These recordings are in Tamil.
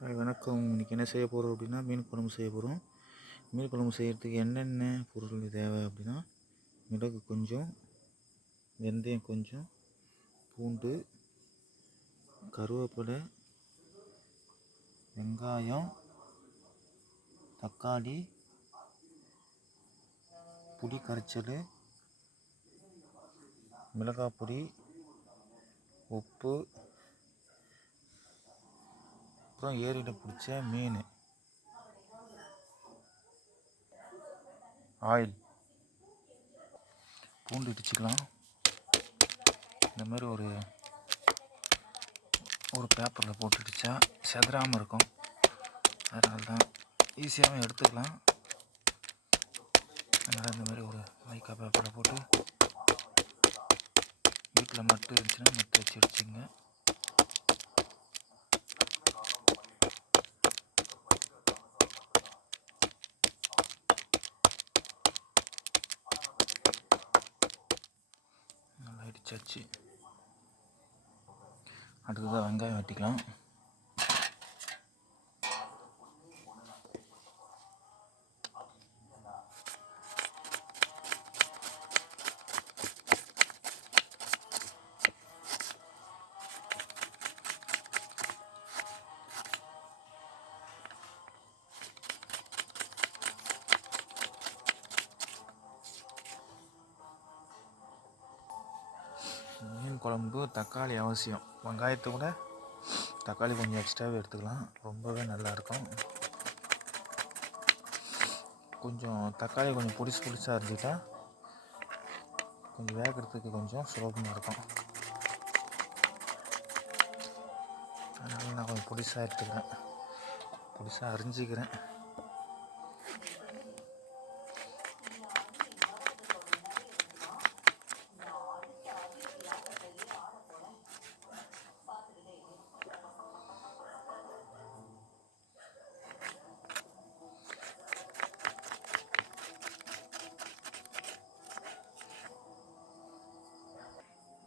வணக்கம். இன்றைக்கி என்ன செய்ய போகிறோம் அப்படின்னா மீன் குழம்பு செய்ய போகிறோம் மீன் குழம்பு செய்கிறதுக்கு என்னென்ன பொருள் தேவை அப்படின்னா மிளகு கொஞ்சம் வெந்தயம் கொஞ்சம் பூண்டு கருவேப்பிலை வெங்காயம் தக்காளி புளி கரைச்சல் மிளகாய் பொடி உப்பு அப்புறம் ஏரியில் பிடிச்ச மீன். ஆயில். பூண்டு இடிச்சுக்கலாம். இந்த மாதிரி ஒரு ஒரு பேப்பரில் போட்டு இடித்தா செதறாமல் இருக்கும். அதனால தான் ஈஸியாகவும் எடுத்துக்கலாம். அதனால் இந்த மாதிரி ஒரு மைக்கா பேப்பரில் போட்டு வீட்டில் மட்டு இருந்துச்சுன்னா மட்டு வச்சு அடிச்சுங்க நல்லா அடுத்ததாக வெங்காயம் வெட்டிக்கலாம். குழம்பு தக்காளி அவசியம். வெங்காயத்தை விட தக்காளி கொஞ்சம் எக்ஸ்ட்ராவே எடுத்துக்கலாம். ரொம்பவே நல்லாயிருக்கும். கொஞ்சம் தக்காளி கொஞ்சம் பொடிசு பொடிசாக இருந்துட்டா கொஞ்சம் வேகிறதுக்கு கொஞ்சம் சுலபமாக இருக்கும். அதனால் நான் கொஞ்சம் பொடிசாக எடுத்துக்கிறேன். பொடிசாக அரிஞ்சிக்கிறேன்.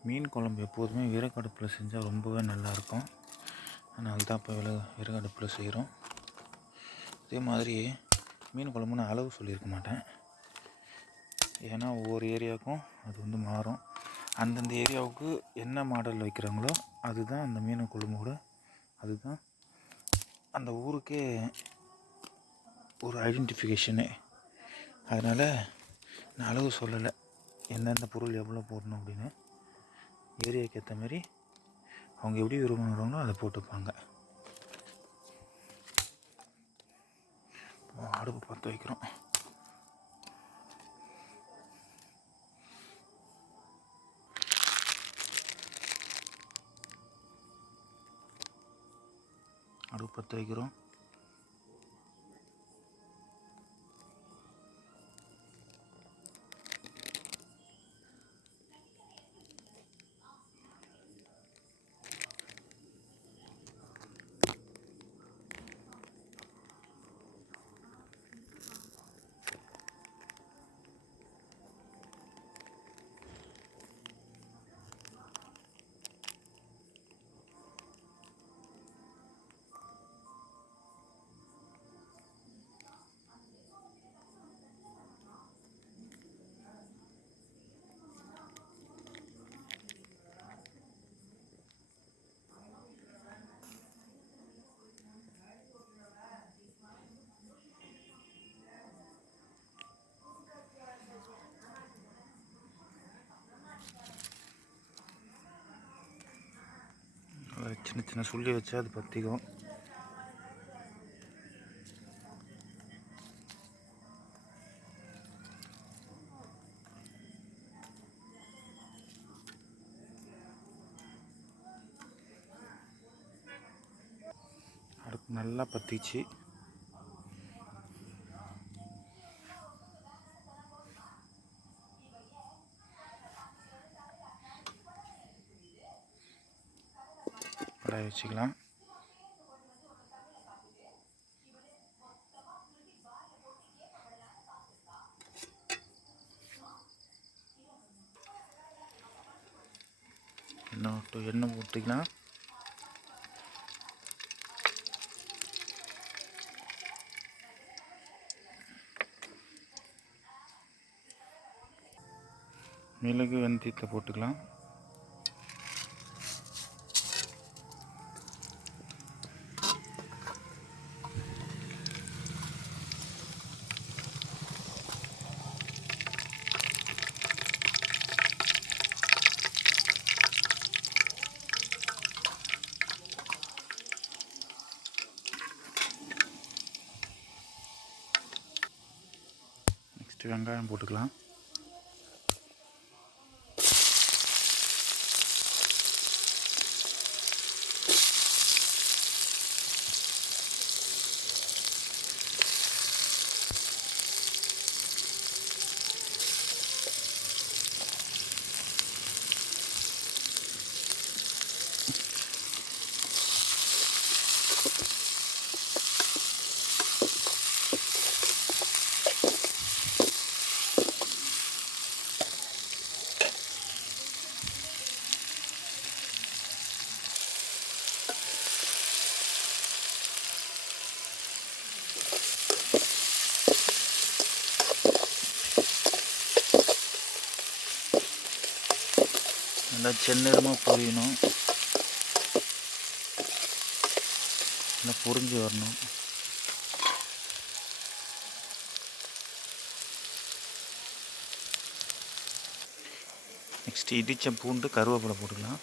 மீன் குழம்பு எப்போதுமே விறகடுப்பில் செஞ்சால் ரொம்பவே நல்லாயிருக்கும். அதனால தான் இப்போ வில விறகடுப்பில் செய்கிறோம். அதே மாதிரி மீன் குழம்பு நான் அளவு சொல்லியிருக்க மாட்டேன். ஏன்னா ஒவ்வொரு ஏரியாவுக்கும் அது வந்து மாறும். அந்தந்த ஏரியாவுக்கு என்ன மாடல் வைக்கிறாங்களோ அதுதான் அந்த மீன் குழம்போட அதுதான் அந்த ஊருக்கே ஒரு ஐடென்டிஃபிகேஷனு. அதனால் நான் அளவு சொல்லலை. எந்தெந்த பொருள் எவ்வளோ போடணும் அப்படின்னு. ஏரியாவுக்கு ஏற்ற மாதிரி அவங்க எப்படி விரும்புகிறாங்களோ அதை போட்டுப்பாங்க. அடுப்பு பற்ற வைக்கிறோம். அடுப்பு பற்ற வைக்கிறோம். சின்ன சின்ன சொல்லி வச்சா அது பற்றிக்கும் அடுப்பு நல்லா பற்றிச்சு வச்சுக்கலாம் எண்ணெய் விட்டு எண்ணெய் ஊற்றிக்கலாம் மிளகு வெந்தயத்தை போட்டுக்கலாம். வெங்காயம் போட்டுக்கலாம். நல்லா செந்நிறமாக பொரியணும். நல்லா பொரிஞ்சு வரணும். நெக்ஸ்ட் இடித்த பூண்டு கருவேப்பிலை போட்டுக்கலாம்.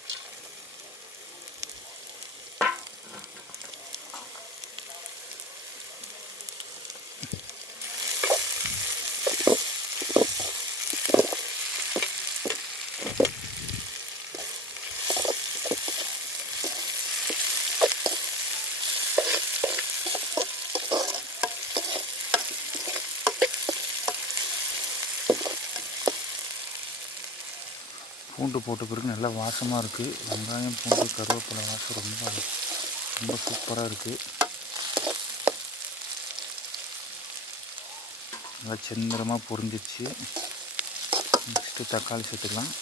பூண்டு போட்ட பிறகு நல்லா வாசமாக இருக்குது வெங்காயம் பூண்டு கருவேப்பிலை வாசம் ரொம்ப ரொம்ப சூப்பராக இருக்குது நல்லா செந்தரமாக பொரிஞ்சிச்சு. நெக்ஸ்ட்டு தக்காளி சேர்த்துக்கலாம்.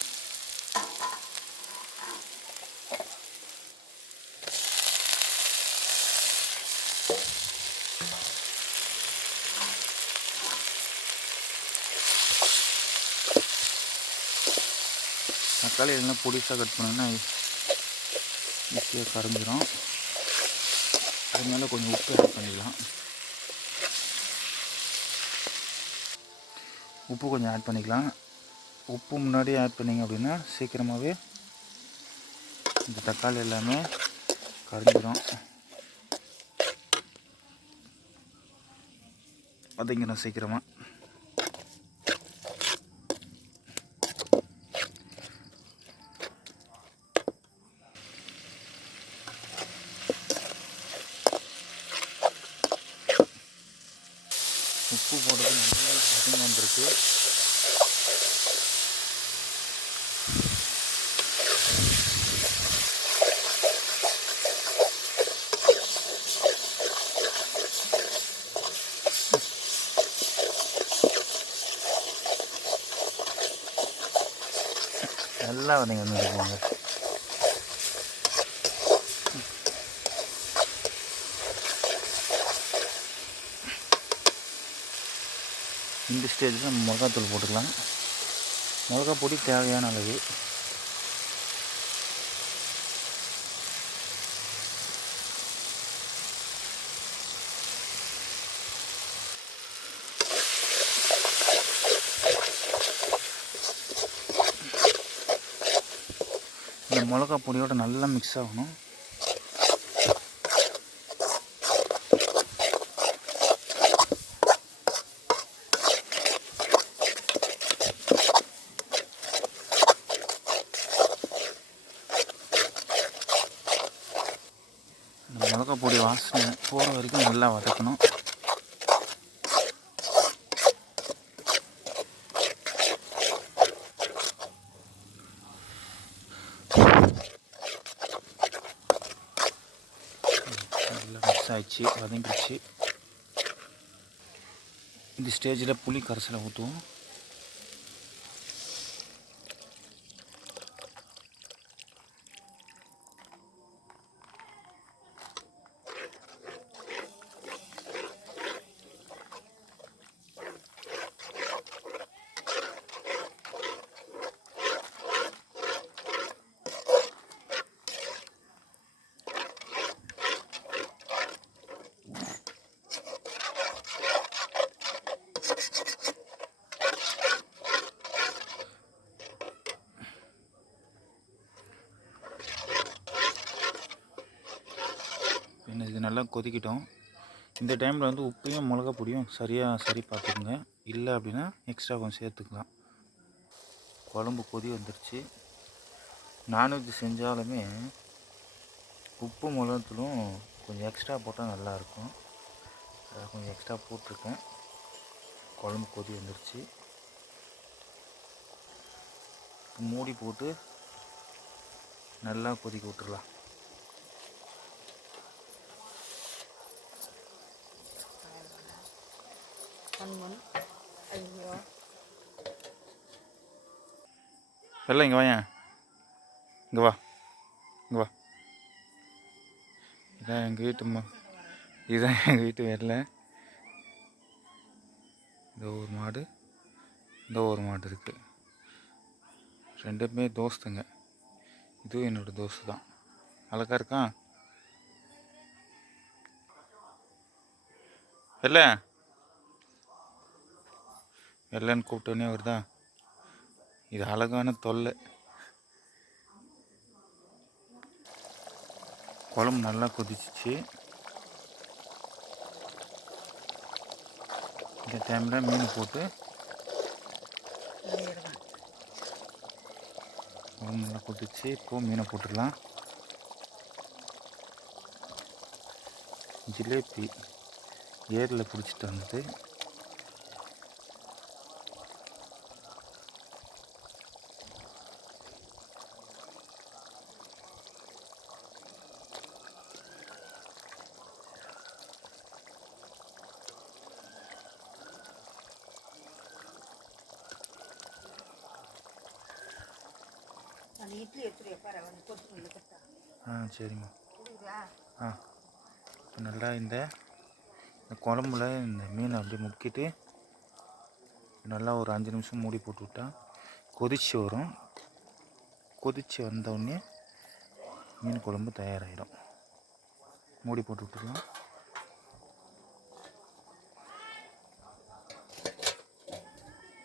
தக்காளி எல்லாம் பொடிசாக கட் பண்ணோன்னா ஈஸியாக கரைஞ்சிரும். அது மேலே கொஞ்சம் உப்பு ஆட் பண்ணிக்கலாம். உப்பு கொஞ்சம் ஆட் பண்ணிக்கலாம். உப்பு முன்னாடியே ஆட் பண்ணிங்க அப்படின்னா சீக்கிரமாகவே இந்த தக்காளி எல்லாமே கரைஞ்சிரும். வதங்கிடும் சீக்கிரமாக உப்பு போடுறது நல்லா வதங்கி வந்திருக்கு எல்லாம் நல்லா வதங்கி வந்துருக்காங்க இந்த ஸ்டேஜில் நம்ம மிளகாத்தூள் போட்டுக்கலாம். மிளகா பொடி தேவையான அளவு இந்த மிளகா பொடியோட நல்லா மிக்ஸ் ஆகணும். மிளகா பொடி வாசனை போகிற வரைக்கும் நல்லா வதக்கணும் நல்லா மிக்ஸ் ஆயிடுச்சு வதங்கிடுச்சு. இந்த ஸ்டேஜில் புளி கரைசலை ஊற்றுவோம் என்ன இது நல்லா கொதிக்கிட்டோம். இந்த டைமில் வந்து உப்பையும் மிளகா பொடியும் சரியாக சரி பார்த்துக்குங்க. இல்லை அப்படின்னா எக்ஸ்ட்ரா கொஞ்சம் சேர்த்துக்கலாம். குழம்பு கொதி வந்துருச்சு. நான்வெஜ் செஞ்சாலுமே உப்பு மிளகாத்தூளும் கொஞ்சம் எக்ஸ்ட்ரா போட்டால் நல்லாயிருக்கும். அதை கொஞ்சம் எக்ஸ்ட்ரா போட்டிருக்கேன். குழம்பு கொதி வந்துருச்சு. மூடி போட்டு நல்லா கொதிக்க விட்டுறலாம். கண்மண் வெள்ளை இங்கே வாயேன் இங்கே வா இங்கே வா இதான் எங்கள் வீட்டு மா இதுதான் எங்கள் வீட்டு வெள்ளை இந்த ஒரு மாடு. இந்த ஒரு மாடு இருக்குது ரெண்டுமே தோஸ்துங்க. இதுவும் என்னோட தோஸ்து தான். அழகா இருக்கான் இல்லை வெள்ளைன்னு கூப்பிட்டோன்னே வருதா இது அழகான தொல்லை. குழம்பு நல்லா கொதிச்சிச்சு. இந்த டைமில் மீன் போட்டு குழம்பு நல்லா கொதிச்சு இப்போது மீனை போட்டுடலாம். ஜிலேபி ஏரில் பிடிச்சிட்டு வந்தது. சரிம்மா. ஆ இப்போ நல்லா இந்த இந்த குழம்புல இந்த மீனை அப்படியே முக்கிட்டு நல்லா ஒரு அஞ்சு நிமிஷம் மூடி போட்டு விட்டா கொதிச்சு வரும். கொதிச்சு வந்தவுடனே மீன் குழம்பு தயாராகிடும் மூடி போட்டு விட்டுடலாம்.